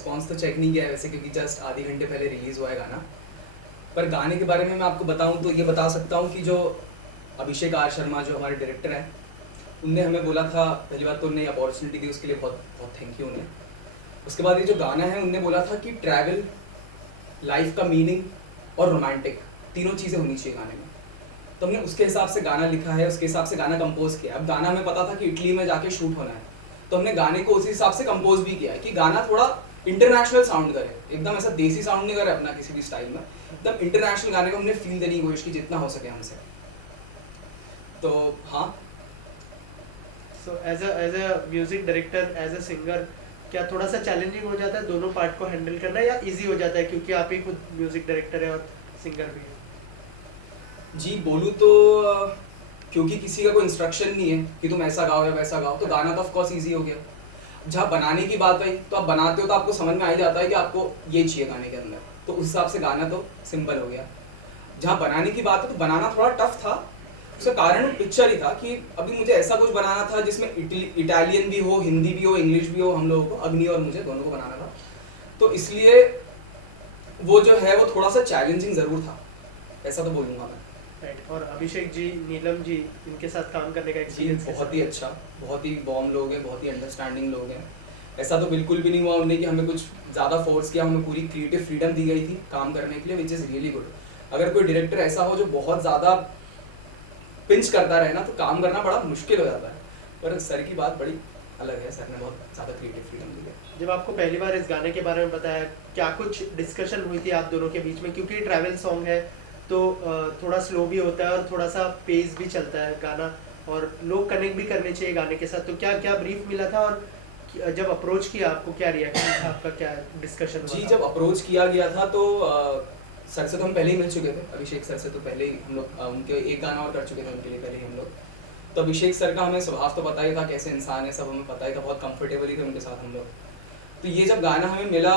Response तो check नहीं किया है वैसे, क्योंकि जस्ट आधे घंटे पहले रिलीज़ हुआ है गाना। पर गाने के बारे में मैं आपको बताऊं तो ये बता सकता हूं कि जो अभिषेक आर शर्मा जो हमारे डायरेक्टर हैं, उनने हमें बोला था, पहली बात तो उन्हें अपॉर्चुनिटी दी, उसके लिए बहुत बहुत थैंक यू उन्हें। उसके बाद ये जो गाना है, उनने बोला था कि ट्रैवल, लाइफ का मीनिंग और रोमांटिक, तीनों चीज़ें होनी चाहिए गाने में। तो हमने उसके हिसाब से गाना लिखा है, उसके हिसाब से गाना कंपोज किया। अब गाना हमें पता था कि इटली में जाके शूट होना है, तो हमने गाने को उसी हिसाब से कंपोज भी किया है कि गाना थोड़ा इंटरनेशनल साउंड करे, एकदम ऐसा देसी साउंड नहीं करे अपना किसी भी स्टाइल में, एकदम इंटरनेशनल गाने को हमने फील देने की कोशिश की जितना हो सके हमसे। तो हाँ, so as a music director, as a singer, क्या थोड़ा सा चैलेंजिंग हो जाता है दोनों पार्ट को हैंडल करना, या इजी हो जाता है क्योंकि आप ही खुद म्यूजिक डायरेक्टर है और सिंगर भी है? जी बोलूँ तो क्योंकि किसी का कोई इंस्ट्रक्शन नहीं है कि तुम ऐसा गाओ या वैसा गाओ, तो गाना तो ऑफकोर्स ईजी हो गया। जहाँ बनाने की बात आई तो आप बनाते हो तो आपको समझ में आ ही जाता है कि आपको ये चाहिए गाने के अंदर, तो उस हिसाब से गाना तो सिंपल हो गया। जहाँ बनाने की बात है तो बनाना थोड़ा टफ था, उसका कारण पिक्चर ही था कि अभी मुझे ऐसा कुछ बनाना था जिसमें इटालियन भी हो, हिंदी भी हो, इंग्लिश भी हो, हम लोगों को, अग्नि और मुझे दोनों को बनाना था। तो इसलिए वो जो है वो थोड़ा सा चैलेंजिंग ज़रूर था, ऐसा तो बोलूँगा मैं। राइट। और अभिषेक जी, नीलम जी, इनके साथ काम करने का जी एक्सपीरियंस बहुत ही अच्छा, बहुत ही बॉम लोग हैं, बहुत ही अंडरस्टैंडिंग लोग हैं। ऐसा तो बिल्कुल भी नहीं हुआ उन्हें कि हमें कुछ ज़्यादा फोर्स किया, हमें पूरी क्रिएटिव फ्रीडम दी गई थी काम करने के लिए, विच इज़ रियली गुड। अगर कोई डायरेक्टर ऐसा हो जो बहुत ज़्यादा पिंच करता रहे ना, तो काम करना बड़ा मुश्किल हो जाता है। पर सर की बात बड़ी अलग है, सर ने बहुत ज़्यादा क्रिएटिव फ्रीडम दी है। जब आपको पहली बार इस गाने के बारे में बताया, क्या कुछ डिस्कशन हुई थी आप दोनों के बीच में? क्योंकि ट्रैवल सॉन्ग है तो थोड़ा स्लो भी होता है और थोड़ा सा पेस भी चलता है गाना, और लोग कनेक्ट भी करने चाहिए गाने के साथ। तो क्या क्या ब्रीफ मिला था, और जब अप्रोच किया आपको क्या रिएक्शन था आपका, क्या डिस्कशन हुआ जी था? जब अप्रोच किया गया था तो सर से तो हम पहले ही मिल चुके थे, अभिषेक सर से तो पहले ही हम लोग उनके एक गाना और कर चुके थे उनके लिए पहले ही हम लोग। तो अभिषेक सर का हमें स्वभाव तो पता ही था, कैसे इंसान है सब हमें पता ही था, बहुत कंफर्टेबल ही थे उनके साथ हम लोग। तो ये जब गाना हमें मिला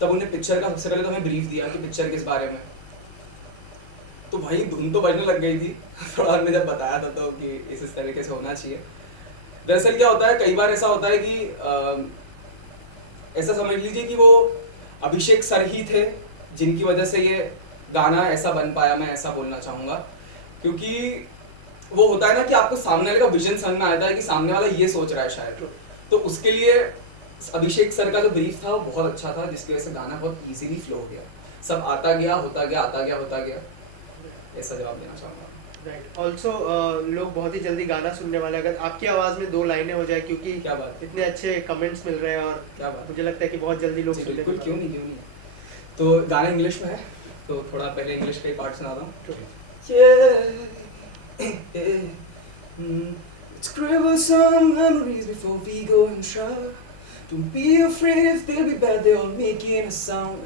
तब उन्हें पिक्चर का सबसे पहले तो हमें ब्रीफ दिया कि पिक्चर किस बारे में। तो भाई धुन तो बजने लग गई थी थोड़ा हमने जब बताया था तो कि इस तरीके से होना चाहिए। दरअसल क्या होता है, कई बार ऐसा होता है कि ऐसा समझ लीजिए कि वो अभिषेक सर ही थे जिनकी वजह से ये गाना ऐसा बन पाया, मैं ऐसा बोलना चाहूँगा। क्योंकि वो होता है ना कि आपको सामने वाले का विजन समझ में आता है कि सामने वाला ये सोच रहा है शायद, तो उसके लिए अभिषेक सर का जो ब्रीफ था वो बहुत अच्छा था, जिसकी वजह से गाना बहुत इजीली फ्लो हो गया, सब आता गया, होता गया, आता गया, होता गया, ऐसा जवाब देना चाहूँगा। राइट। ऑल्सो लोग बहुत ही जल्दी गाना सुनने वाले, अगर आपकी आवाज़ में 2 लाइनें हो जाए, क्योंकि क्या बात, इतने अच्छे कमेंट्स मिल रहे हैं, और क्या बात, मुझे लगता है कि बहुत जल्दी लोग जी सुनने बिल्कुल, वाले क्यों हैं। नहीं, क्यों नहीं। तो गाना इंग्लिश में है, तो थोड़ा पहले इंग्लिश का ही पार्ट सुनाता हूँ। Scribble some memories before we go and try. Don't be afraid if they'll be bad, they're all making a sound.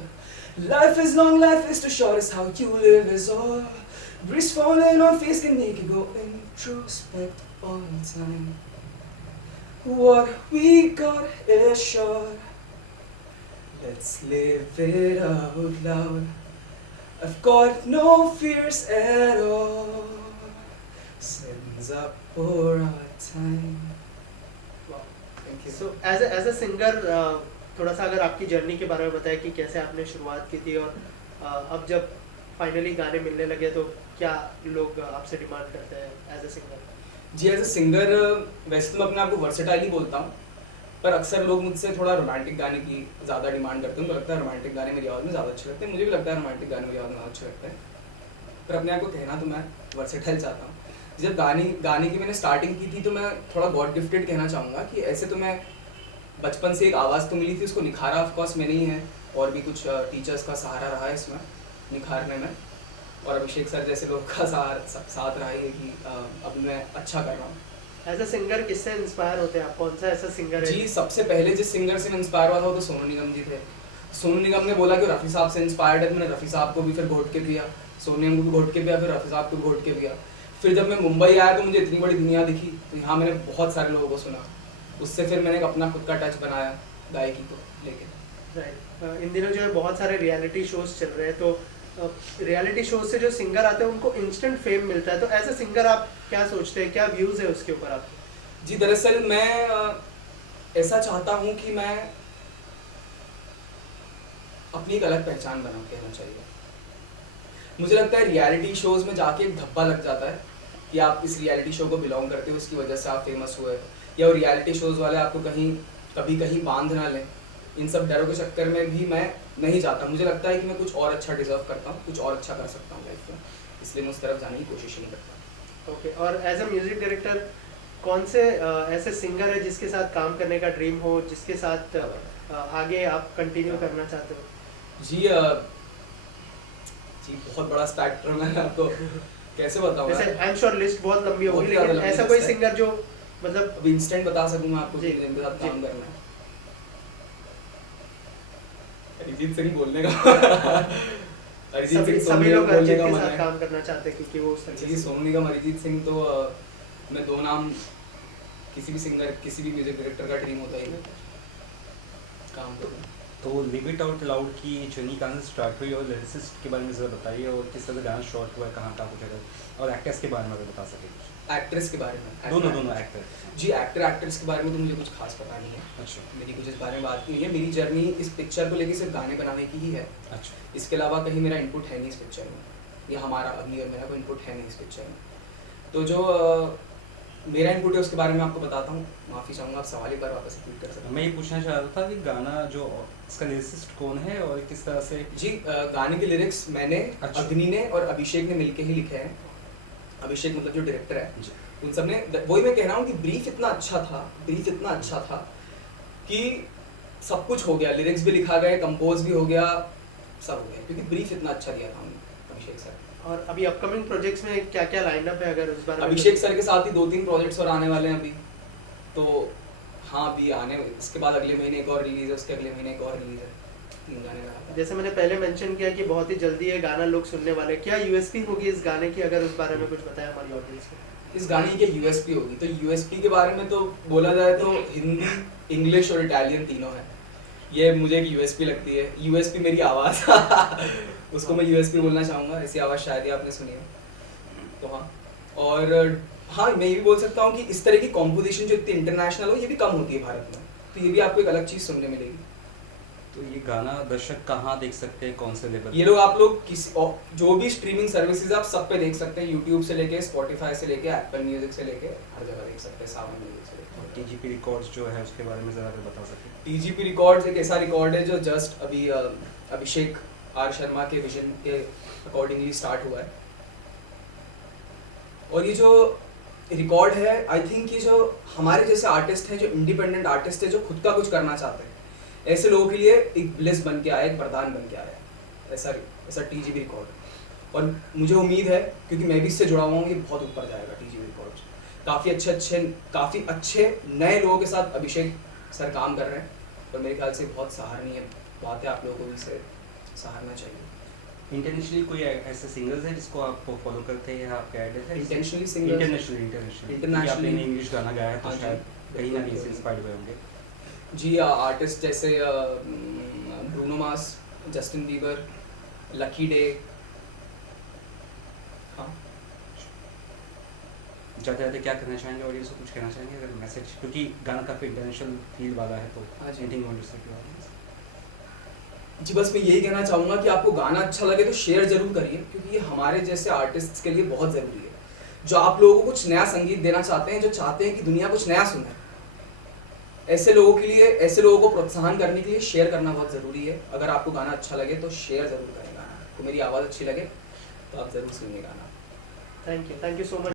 Life is long, life is too short, it's how you live is all. Breeze falling on face can make you go introspect all the time. What we got is short, let's live it out loud. I've got no fears at all. Sends up for our time. Wow, thank you. So as a singer, थोड़ा सा अगर आपकी journey के बारे में बताएं कि कैसे आपने शुरुआत की थी, और अब जब फाइनली गाने मिलने लगे तो क्या लोग आपसे डिमांड करते हैं एज अ सिंगर? जी एज अ सिंगर वैसे तो मैं अपने आप को वर्सेटाइल ही बोलता हूँ, पर अक्सर लोग मुझसे थोड़ा रोमांटिक गाने की ज़्यादा डिमांड करते हैं। मुझे लगता है रोमांटिक गाने मेरी आवाज़ में ज़्यादा अच्छे लगते हैं, मुझे भी लगता है रोमांटिक गाने मेरी आवाज़ में ज़्यादा अच्छे लगते हैं, पर अपने आप को कहना तो मैं वर्सेटाइल चाहता हूँ। जब गाने की मैंने स्टार्टिंग की थी तो मैं थोड़ा गॉड गिफ्टेड कहना चाहूँगा कि ऐसे तो मैं बचपन से एक आवाज़ तो मिली थी, उसको निखारा ऑफकोर्स मैंने ही है, और भी कुछ टीचर्स का सहारा रहा है इसमें निखारने में, और अभिषेक सर जैसे लोग का साथ रहा है कि अब मैं अच्छा कर रहा हूँ। एज अ सिंगर किससे इंस्पायर होते हैं आप? कौन सा ऐसा सिंगर है? जी सबसे पहले जिस सिंगर से मैं इंस्पायर हुआ था वो तो सोनू निगम जी थे। सोनू निगम ने बोला कि रफ़ी साहब से इंस्पायर्ड है, तो मैंने रफ़ी साहब को भी फिर घोट के पिया, सोनू निगम को भी घोट के पिया, फिर रफ़ी साहब को भी घोट के पिया। फिर जब मैं मुंबई आया तो मुझे इतनी बड़ी दुनिया दिखी, तो यहाँ मैंने बहुत सारे लोगों को सुना, उससे फिर मैंने अपना खुद का टच बनाया गायकी को लेके। राइट। इन दिनों जो है बहुत सारे रियलिटी शोज चल रहे हैं, तो रियलिटी शोज से जो सिंगर आते हैं उनको इंस्टेंट फेम मिलता है, तो एज अ सिंगर आप क्या सोचते हैं, क्या व्यूज़ है उसके ऊपर आपके? जी दरअसल मैं ऐसा चाहता हूँ कि मैं अपनी एक अलग पहचान बना के रहना चाहिए। मुझे लगता है रियलिटी शोज़ में जाके एक धब्बा लग जाता है कि आप इस रियलिटी शो को बिलोंग करते हो, उसकी वजह से आप फेमस हुए, या वो रियलिटी शोज़ वाले आपको कभी कहीं बांध ना लें। इन सब डरों के चक्कर में भी मैं नहीं जाता। मुझे लगता है कि मैं कुछ और अच्छा डिजर्व करता हूँ, कुछ और अच्छा कर सकता हूँ लाइफ में, इसलिए मैं उस तरफ जाने की कोशिश नहीं करता। ओके, और एज अ म्यूजिक डायरेक्टर कौन से ऐसे सिंगर है जिसके साथ काम करने का ड्रीम हो, जिसके साथ आगे आप कंटिन्यू करना चाहते हो? जी जी बहुत बड़ा स्पेक्ट्रम है, आपको कैसे बताऊँ? जैसे आई एम श्योर लिस्ट बहुत लंबी बहुत होगी, ही ज़्यादा लेकिन लंबी ऐसा लिस्ट कोई है। सिंगर जो मतलब अभी इंस्टेंट बता सकूँ मैं आपको कि जी, जिनके साथ जी। काम करना है? अरिजीत सिंह बोलने का अरिजीत सिंह, सभी सोनू लोग निगम बोलने अरिजीत का के मन साथ है। काम करना चाहते हैं क्योंकि वो उस तरह जी, से सोनू निगम, अरिजीत सिंह, तो मैं दो नाम, किसी भी सिंगर, किसी भी म्यूजिक डायरेक्टर का ड्रीम होता है काम करूँ। तो लिव इट आउट लाउड की जर्नी कहाँ से स्टार्ट हुई और लिरिसिस्ट के बारे में ज़रा बताइए, और किस तरह से डांस शॉर्ट हुआ है, कहाँ कहाँ कुछ है, और एक्टर्स के बारे में अगर बता सकें। एक्ट्रेस के बारे में? दोनों एक्टर। जी, एक्ट्रेस के बारे में तो मुझे कुछ खास पता नहीं है। अच्छा मेरी कुछ इस बारे में बात नहीं है। मेरी जर्नी इस पिक्चर को लेके सिर्फ गाने बनाने की ही है। अच्छा इसके अलावा कहीं मेरा इनपुट है नहीं इस पिक्चर में, या हमारा अगली और मेरा कोई इनपुट है नहीं इस पिक्चर में। तो जो मेरा इनपुट है उसके बारे में आपको बताता हूँ। माफ़ी चाहूँगा, आप सवाल एक बार वापस रिपीट कर सकते हैं? मैं ये पूछना चाह रहा था कि गाना जो इसका लिरिसिस्ट कौन है और किस तरह से। जी, गाने के लिरिक्स मैंने, अच्छा। अग्नि ने और अभिषेक ने मिलके ही लिखे हैं। अभिषेक मतलब जो डायरेक्टर है, जी। उन सब ने, वही मैं कह रहा हूँ कि ब्रीफ इतना अच्छा था कि सब कुछ हो गया, लिरिक्स भी लिखा गए, कंपोज भी हो गया, सब हो गया, क्योंकि ब्रीफ इतना अच्छा दिया था हमने अभिषेक सर। और अभी अपकमिंग प्रोजेक्ट्स में क्या क्या लाइनअप है, अगर उस बारे में? अभिषेक सर के साथ ही 2-3 प्रोजेक्ट्स और आने वाले हैं अभी तो। हाँ, अभी आने, इसके बाद अगले महीने एक और रिलीज है, उसके अगले महीने एक और रिलीज है, 3 गाने का। जैसे मैंने पहले मेंशन किया कि बहुत ही जल्दी ये गाना लोग सुनने वाले, क्या यूएसपी होगी इस गाने की, अगर उस बारे में कुछ बताया हमारी ऑडियंस को? इस गाने की यूएसपी होगी, तो यूएसपी के बारे में तो बोला जाए तो हिंदी, इंग्लिश और इटालियन तीनों है। ये मुझे एक यूएसपी लगती है। यूएसपी मेरी आवाज़ उसको मैं यूएसपी बोलना चाहूँगा, ऐसी आवाज़ शायद ही आपने सुनी है। तो हाँ, और हाँ, मैं ये भी बोल सकता हूँ कि इस तरह की कॉम्पोजिशन जो इतनी इंटरनेशनल हो, ये भी कम होती है भारत में, तो ये भी आपको एक अलग चीज़ सुनने मिलेगी। तो ये गाना दर्शक कहाँ देख सकते हैं, कौन से लेवल? ये लोग, आप लोग किसी जो भी स्ट्रीमिंग सर्विसेज आप सब पे देख सकते हैं, यूट्यूब से लेके, स्पॉटिफाई से लेके, एप्पल म्यूजिक से लेके, हर जगह देख सकते हैं, सावन म्यूजिक से लेके। टीजीपी रिकॉर्ड्स जो है उसके बारे में ज़रा अगर बता सकें। टीजीपी रिकॉर्ड्स एक ऐसा रिकॉर्ड है जो जस्ट अभी अभिषेक आर शर्मा के विजन के अकॉर्डिंगली स्टार्ट हुआ है। और ये जो रिकॉर्ड है, आई थिंक ये जो हमारे जैसे आर्टिस्ट हैं, जो इंडिपेंडेंट आर्टिस्ट हैं, जो खुद का कुछ करना चाहते हैं, ऐसे लोगों के लिए एक ब्लेस बन के आया, एक वरदान बन के आया है ऐसा टीजीपी रिकॉर्ड। और मुझे उम्मीद है, क्योंकि मैं भी इससे जुड़ा हुआ हूँ, ये बहुत ऊपर जाएगा टीजीपी रिकॉर्ड। काफ़ी अच्छे नए लोगों के साथ अभिषेक सर काम कर रहे हैं, और मेरे ख्याल से बहुत सराहनीय बात है, आप लोगों को भी इसे सराहना चाहिए। इंटरनेशनली कोई ऐसे सिंगर्स हैं जिसको आप फॉलो करते हैं या आपके आइडल है? इंटेंशनली सिंगर्स, इंटरनेशनली आपने इंग्लिश गाना गाया है तो हाँ जी, शायद कहीं ना कहीं से इंस्पायर्ड हुए होंगे। जी, आर्टिस्ट जैसे Bruno Mars, Justin Bieber, lucky day. हाँ, जाते जाते क्या कहना चाहेंगे ऑडियंस को, कुछ कहना चाहेंगे अगर मैसेज, क्योंकि गाना काफ़ी इंटरनेशनल फील वाला है, तो हाँ जी। एनीथिंग यू वांट टू से टू ऑडियंस? जी, बस मैं यही कहना चाहूँगा कि आपको गाना अच्छा लगे तो शेयर जरूर करिए, क्योंकि ये हमारे जैसे आर्टिस्ट्स के लिए बहुत ज़रूरी है, जो आप लोगों को कुछ नया संगीत देना चाहते हैं, जो चाहते हैं कि दुनिया कुछ नया सुने। ऐसे लोगों के लिए, ऐसे लोगों को प्रोत्साहन करने के लिए शेयर करना बहुत ज़रूरी है। अगर आपको गाना अच्छा लगे तो शेयर ज़रूर करें गाना, आपको मेरी आवाज़ अच्छी लगे तो आप ज़रूर सुनिए गाना। Thank you so much.